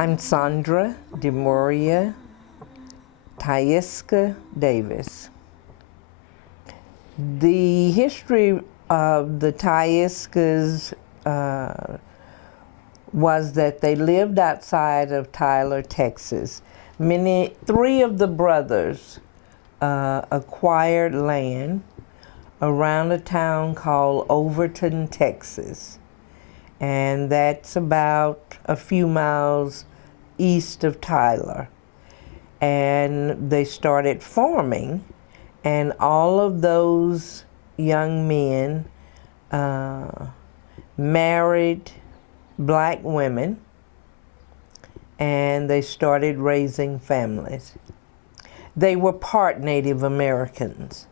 I'm Sundra Davis. The history of the Tyiskas was that they lived outside of Tyler, Texas. Three of the brothers acquired land around a town called Overton, Texas. And that's about a few miles east of Tyler. And they started farming, and all of those young men married black women, and they started raising families. They were part Native Americans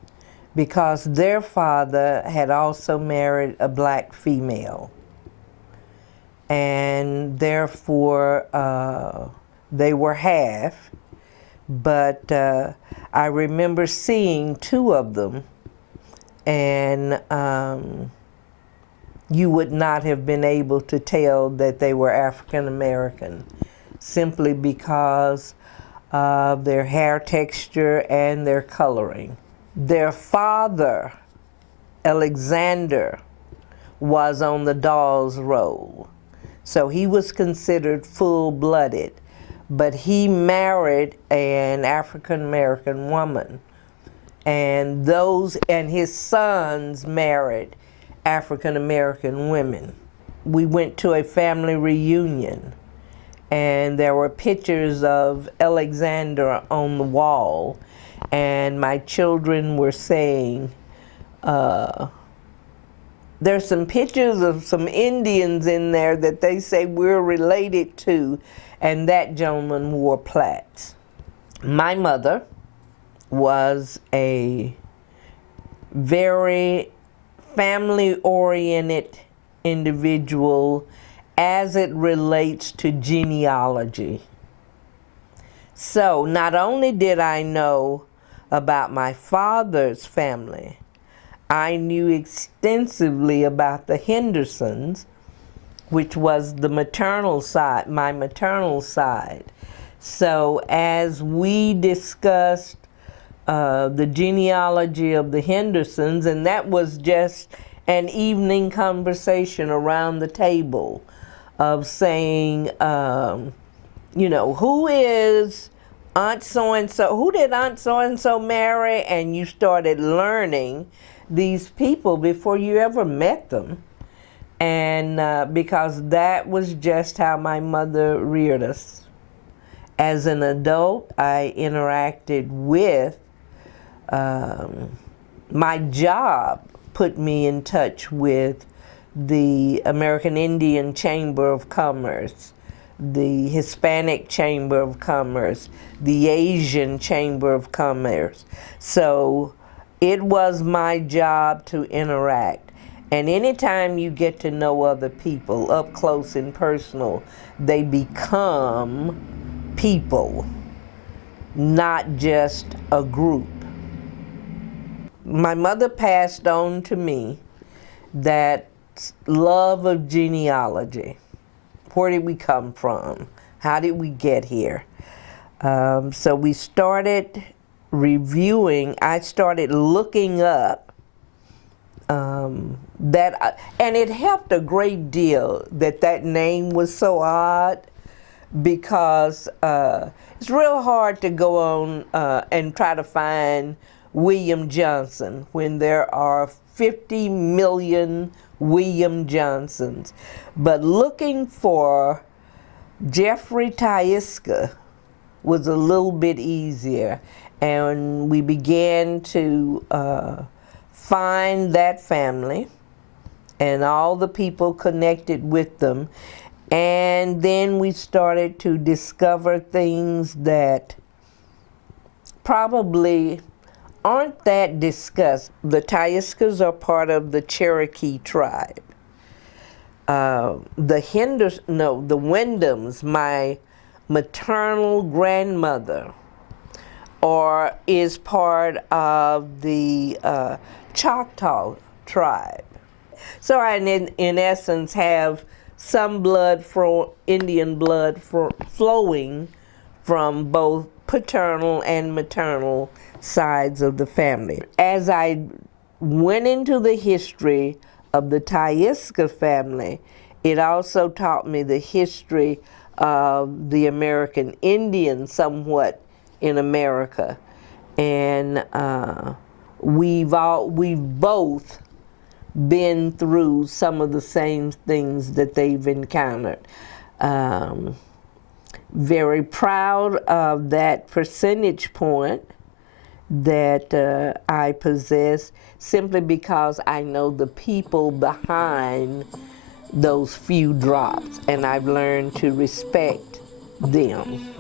because their father had also married a black female. And therefore they were half, but I remember seeing two of them, and you would not have been able to tell that they were African American simply because of their hair texture and their coloring. Their father, Alexander, was on the Dael's roll. So he was considered full-blooded, but he married an African-American woman, and his sons married African-American women. We went to a family reunion, and there were pictures of Alexander on the wall, and my children were saying, there's some pictures of some Indians in there that they say we're related to, and that gentleman wore plaits. My mother was a very family-oriented individual as it relates to genealogy. So not only did I know about my father's family, I knew extensively about the Hendersons, which was the maternal side, my maternal side. So as we discussed the genealogy of the Hendersons, and that was just an evening conversation around the table of saying, you know, who is Aunt so-and-so, who did Aunt so-and-so marry? And you started learning these people before you ever met them. And because that was just how my mother reared us. As an adult, I interacted with, my job put me in touch with the American Indian Chamber of Commerce, the Hispanic Chamber of Commerce, the Asian Chamber of Commerce. So it was my job to interact. And anytime you get to know other people up close and personal, they become people, not just a group. My mother passed on to me that love of genealogy. Where did we come from? How did we get here? So we started reviewing, I started looking up and it helped a great deal that name was so odd, because it's real hard to go on and try to find William Johnson when there are 50 million William Johnsons. But looking for Jeffrey Tyiska was a little bit easier. And we began to find that family and all the people connected with them. And then we started to discover things that probably aren't that discussed. The Tyiskas are part of the Cherokee tribe. The Wyndhams, my maternal grandmother, is part of the Choctaw tribe. So I, in essence, have some blood from Indian blood flowing from both paternal and maternal sides of the family. As I went into the history of the Taiska family, it also taught me the history of the American Indian somewhat in America. And we've both been through some of the same things that they've encountered. Very proud of that percentage point that I possess, simply because I know the people behind those few drops, and I've learned to respect them.